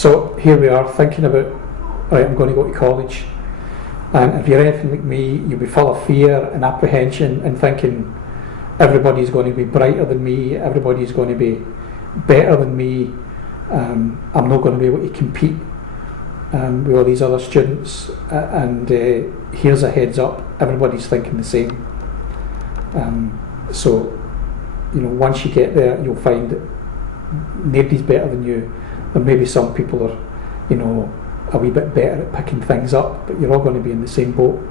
So here we are thinking about, right, I'm going to go to college. And if you're anything like me, you'll be full of fear and apprehension and thinking everybody's going to be brighter than me, everybody's going to be better than me, I'm not going to be able to compete with all these other students, and here's a heads up, everybody's thinking the same. So, you know, once you get there, you'll find that nobody's better than you. There may be some people are, you know, a wee bit better at picking things up, but you're all going to be in the same boat.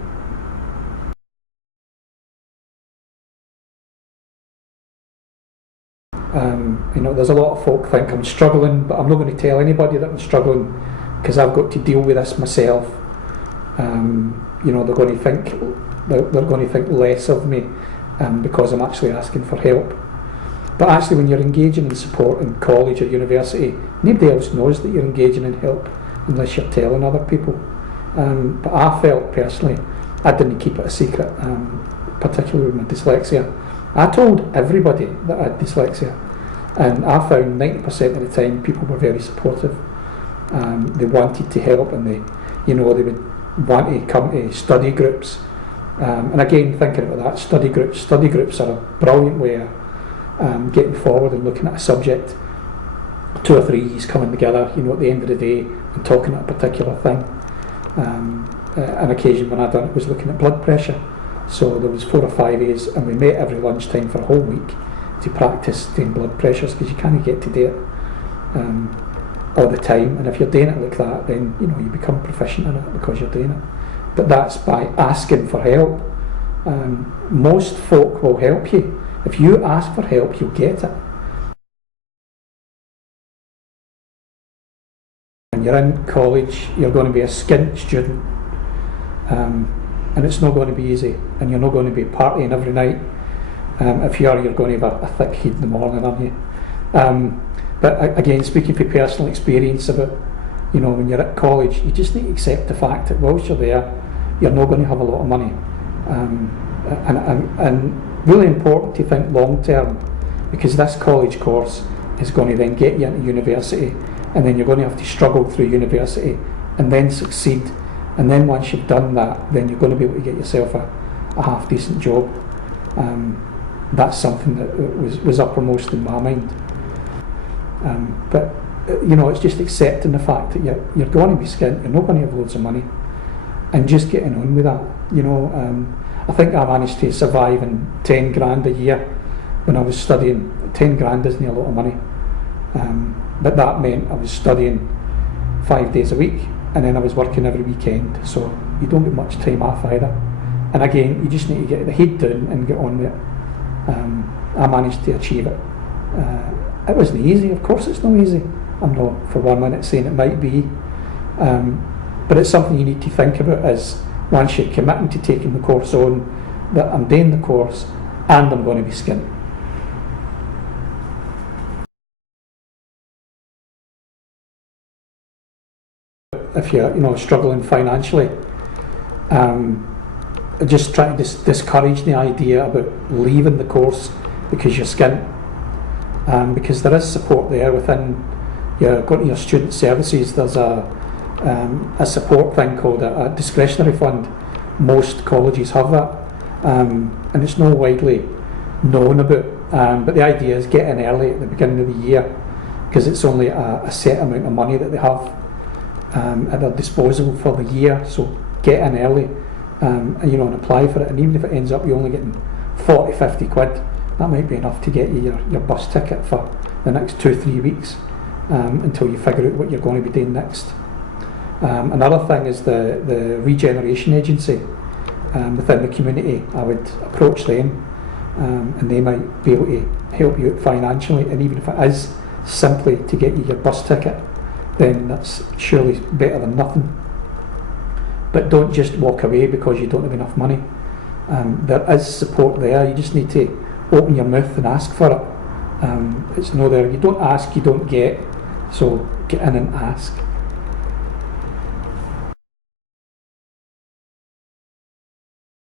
You know, there's a lot of folk think I'm struggling, but I'm not going to tell anybody that I'm struggling because I've got to deal with this myself. You know, they're going to think less of me because I'm actually asking for help. But actually, when you're engaging in support in college or university, nobody else knows that you're engaging in help unless you're telling other people. But I felt personally, I didn't keep it a secret, particularly with my dyslexia. I told everybody that I had dyslexia, and I found 90% of the time people were very supportive. They wanted to help, and they would want to come to study groups. And again, thinking about that, study groups are a brilliant way of getting forward and looking at a subject. 2 or 3 years coming together, you know, at the end of the day and talking at a particular thing. An occasion when I done it was looking at blood pressure. So there was 4 or 5 days, and we met every lunchtime for a whole week to practice doing blood pressures, because you can't get to do it all the time. And if you're doing it like that, then you know you become proficient in it because you're doing it. But that's by asking for help. Most folk will help you. If you ask for help, you'll get it. When you're in college, you're going to be a skint student, and it's not going to be easy, and you're not going to be partying every night. If you are, you're going to have a thick head in the morning, aren't you? But again, speaking from personal experience about, you know, when you're at college, you just need to accept the fact that whilst you're there, you're not going to have a lot of money. And really important to think long term, because this college course is going to then get you into university, and then you're going to have to struggle through university and then succeed. And then once you've done that, then you're going to be able to get yourself a half decent job. That's something that was uppermost in my mind. But you know, it's just accepting the fact that you're going to be skint, you're not going to have loads of money, and just getting on with that. You know, I think I managed to survive in 10 grand a year when I was studying. 10 grand isn't a lot of money, but that meant I was studying 5 days a week, and then I was working every weekend, so you don't get much time off either. And again, you just need to get the head down and get on with it. I managed to achieve it. It wasn't easy, of course it's not easy. I'm not for 1 minute saying it might be, but it's something you need to think about, is once you're committing to taking the course on, that I'm doing the course and I'm going to be skint. If you're struggling financially, just try to discourage the idea about leaving the course because you're skint, because there is support there within going to your student services. There's a support thing called a discretionary fund. Most colleges have that, and it's not widely known about, but the idea is get in early at the beginning of the year, because it's only a set amount of money that they have at their disposal for the year. So get in early, and apply for it, and even if it ends up you only getting 40-50 quid, that might be enough to get you your bus ticket for the next 2-3 weeks, until you figure out what you're going to be doing next. Another thing is the regeneration agency within the community. I would approach them, and they might be able to help you out financially, and even if it is simply to get you your bus ticket, then that's surely better than nothing. But don't just walk away because you don't have enough money. There is support there, you just need to open your mouth and ask for it. It's no there. You don't ask, you don't get, so get in and ask.